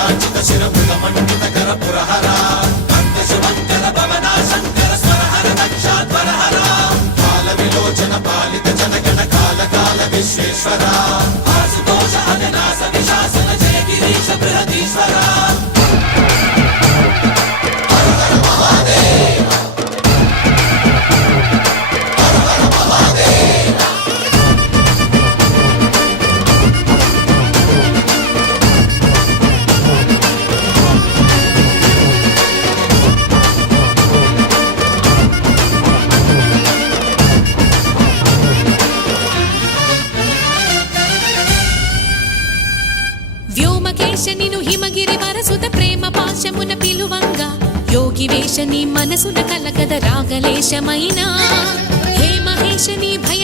కాంచిత శిరముల మండిత కర పురహర భక్త శుభంకర భవనా శంకర స్వరహర దక్షాధ్వరహర కాల విలోచన పాలిత జనగణ కాల కాల విశ్వేశ్వర ఆశుతోష అవినాశ విశాసన జయ గిరీశ బృహదీశ్వర వ్యోమకేశనిను హిమగిరి వరసుత ప్రేమ పాశమున పిలువంగా యోగి వేషని మనసున కలకద రాగలేశమైనా హే మహేశని భయ